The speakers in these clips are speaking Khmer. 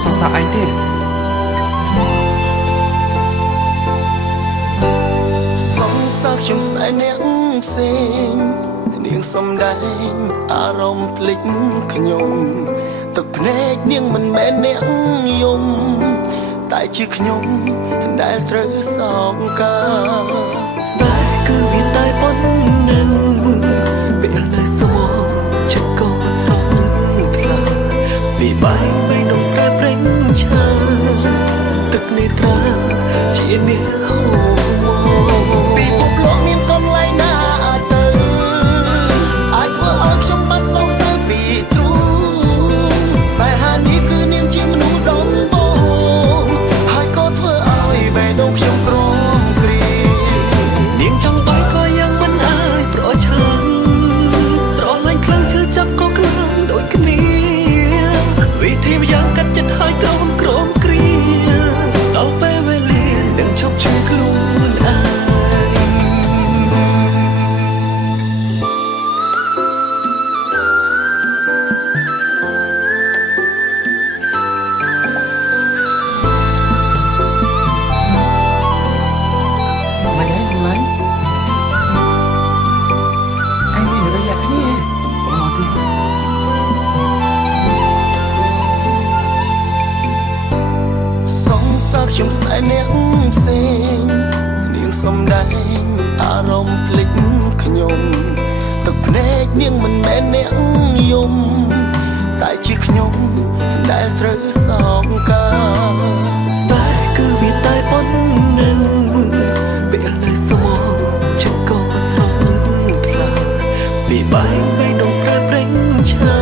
ត់សរសើរឯងទេសង្សារខ្ញុំស្នេហ៍អ្នកផ្សេងនាងសំដែងអារម្មណ៍ភ្លេចខ្ញុំទឹកភ្នែកនាងមិនមែនអ្នកយំតែជាខ្ញុំដែលត្រូវសងការស្នេហ៍គឺវាតែប៉ុណ្ណឹងពេលនៅស្មោះចិត្តក៏ស្រស់ថ្លាពីបែកបីនំប្រែប្រេងឆាទឹកនេត្រាជាអ្នកហូរពីពុកលោកមានកន្លែងណាទៅអាចធ្វើឲ្យខ្ញុំបាត់សង្ស័យពីទ្រូងស្នេហានេះគឺនាងជាមនុស្សដំបូងហើយក៏ធ្វើឲ្យបេះដូងខ្ញុំក្រំគ្រីនាងចង់ទៅក៏ยังមិនអាចប្រឆាំងស្រលាញ់ខ្លាំងឈឺចាប់ក៏ខ្លាំងដូចគ្នាវិធីយ៉ាងកាត់ចិត្តឲ្យក្រំគ្រីដល់ពេលវេលានឹងឈប់ឈឺខ្លួនឯងមិនហើយសម្លាញ់អញមានរយៈគ្នាអូទីសង្សារខ្ញុំស្នេហ៍អ្នកផ្សេងនាងសំដែងអារម្មណ៍ភ្លេចខ្ញុំទឹកភ្នែកនាងមិនមែនអ្នកយំតែជាខ្ញុំដែលត្រូវសងការស្នេហ៍គឺវាតែប៉ុណ្ណឹងពេលនៅស្មោះចិត្តក៏ស្រស់ថ្លាពីបែកបីនំប្រែប្រេងឆា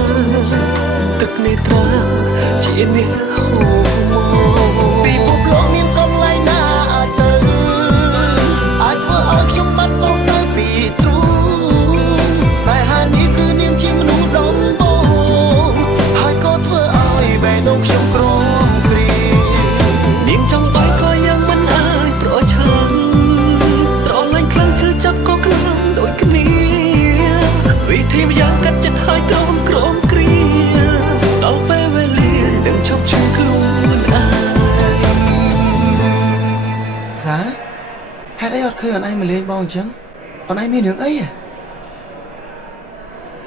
ទឹកនេត្រាជាអ្នកហូរពីពុកលោកមានកន្លែងណាទៅអាចធ្វើឲ្យខ្ញុំបាត់សង្ស័យពីទ្រូងស្នេហានេះគឺនាងជាមនុស្សដំបូងហើយក៏ធ្វើឲ្យបេះដូងខ្ញុំក្រំគ្រីនាងចង់ទៅក៏ยังមិនអាចប្រឆាំងស្រលាញ់ខ្លាំងឈឺចាប់ក៏ខ្លាំងដូចគ្នាវិធីយ៉ាងកាត់ចិត្តឲ្យក្រំគ្រីដល់ពេលវេលានឹងឈប់ឈឺខ្លួនឯងសាហេតុអីអត់ឃើញអូនឯងមកលេងបងអញ្ចឹងអូនឯងមានរឿងអី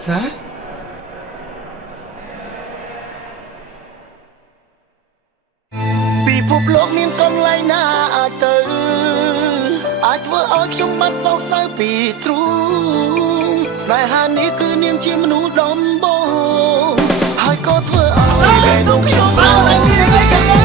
សាពិភពលោកមានកន្លែងណាទៅអាចធ្វើឲ្យខ្ញុំបាត់សង្ស័យពីទ្រូងស្នេហានេះគឺនាងជាមនុស្សដំបូងហើយក៏ធ្វើឲ្យបេះដូងខ្ញុំស្នេហ៍មានរឿងអី